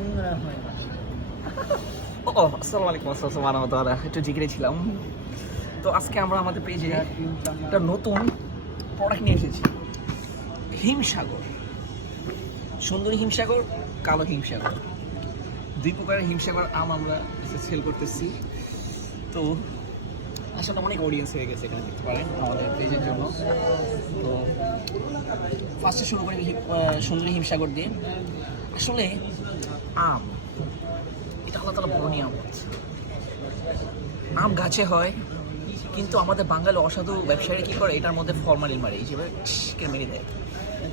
ও আসসালামু আলাইকুম আসসালাম একটু জিজ্ঞেস ছিলাম। তো আজকে আমরা আমাদের পেজে একটা নতুন প্রোডাক্ট নিয়ে এসেছি, হিমসাগর। সুন্দরী হিমসাগর, কালো হিমসাগর, দুই প্রকারের হিমসাগর আম আমরা সেল করতেছি। তো আসলে অনেক অডিয়েন্স হয়ে গেছে, এখানে দেখতে পারেন আমাদের পেজের জন্য। তো ফার্স্টে শুরু করি সুন্দরী হিমসাগর দিয়ে। আসলে আম এটা আল্লাহ তাআলা বড় নিয়ামত। আম গাছে হয়, কিন্তু আমাদের বাঙালি অসাধু ব্যবসায়ী কী করে, এটার মধ্যে ফরমালিন মারে, হিসেবে মেরে দেয়।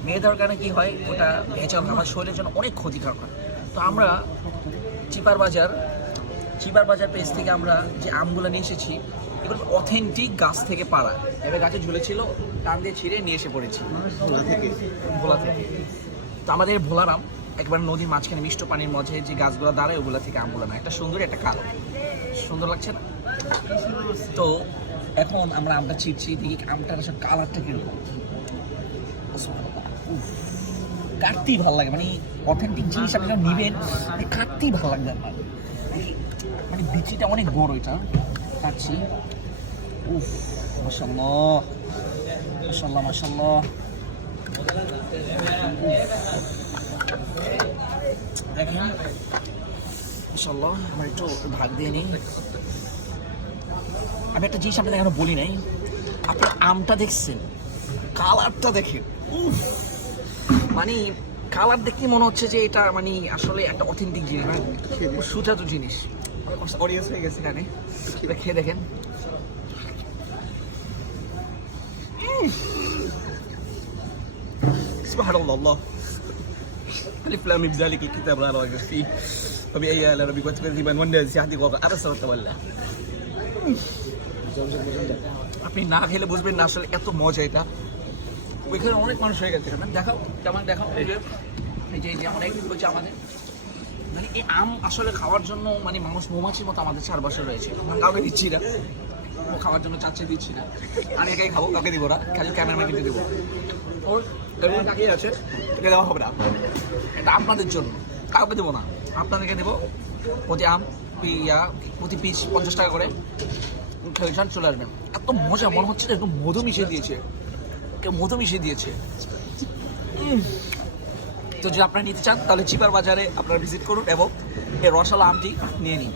মেরে দেওয়ার কারণে কী হয়, ওটা ভেজাল আমার শরীরের জন্য অনেক ক্ষতিকারক হয়। তো আমরা চিপার বাজার পেজ থেকে আমরা যে আমগুলো নিয়ে এসেছি, এগুলো অথেন্টিক গাছ থেকে পাড়া, এবার গাছে ঝুলেছিল, টান দিয়ে ছিঁড়ে নিয়ে এসে পড়েছি ভোলা থেকে। তো আমাদের ভোলার আম একবার নদীর মাঝখানে মিষ্ট পানির মধ্যে যে গাছগুলো দাঁড়ায়, ওগুলো থেকে আমগুলো না, একটা সুন্দর একটা কালো, সুন্দর লাগছে না? তো এখন আমরা আমটা ছিঁড়ছি, দেখি আমটার আসলে কালারটা কিরকম। কাটতেই ভালো লাগে, মানে অথেন্টিক জিনিস আপনি নিবেন, কাটতেই ভালো লাগবে আপনার। মানে বিচিটা অনেক বড়, এটা কাটছি। উফ, মাশাআল্লাহ মাশাআল্লাহ মাশাআল্লাহ। দেখেন মাশাআল্লাহ, আমার একটু ভাগ দিয়ে নিই। আমি একটা জিনিস আপনাদের এখনো বলি নাই, আপনার আমটা দেখছেন, কালারটা দেখেন। উফ, মানে কালার দেখতে মনে হচ্ছে যে এটা মানে আসলে একটা অথেন্টিক জিনিস, মানে সুজাত জিনিস। অডিয়েন্স হয়ে গেছে এখানে, এটা খেয়ে দেখেন। সুবহানাল্লাহ। ألف لام ميم ذلك الكتاب لا ريب فيه فبأي آلاء ربكما تكذبان والنازعات غرقا عبس وتولى। আপনি না খেলে বুঝবেন না আসলে এত মজা এটা। ওইখানে অনেক মানুষ হয়ে গেছে, দেখাও কেমন, দেখাও। এই যে অনেক হয়েছে আমাদের, মানে এই আম আসলে খাওয়ার জন্য মানে মানুষ মৌমাছির মতো আমাদের চারপাশে রয়েছে। কাউকে দিচ্ছি না, ও খাওয়ার জন্য চাচ্ছে দিচ্ছি না, আমি একাই খাবো, কাউকে দিব না, খালি ক্যামেরাম্যানকে দেবো। ওর এমন তাকিয়ে আছে, এটা দেওয়া হবে না, এটা আপনাদের জন্য, কাউকে দেবো না, আপনাদেরকে দেবো। প্রতি পিস 50 টাকা করে খেয়ে যান, চলে আসবেন। এত মজা, মনে হচ্ছে একদম মধু মিশিয়ে দিয়েছে, কেউ মধু মিশিয়ে দিয়েছে। তো যদি আপনারা নিতে চান তাহলে চিপার বাজারে আপনারা ভিজিট করুন এবং এই রসালো আমটি নিয়ে নিন।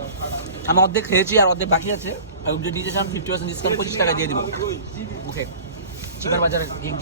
আমি অর্ধেক খেয়েছি আর অর্ধেক বাকি আছে, এবং যদি নিতে চান 50% ডিসকাউন্ট 25 টাকা দিয়ে দিব। ওকে, চিপার বাজারে গেম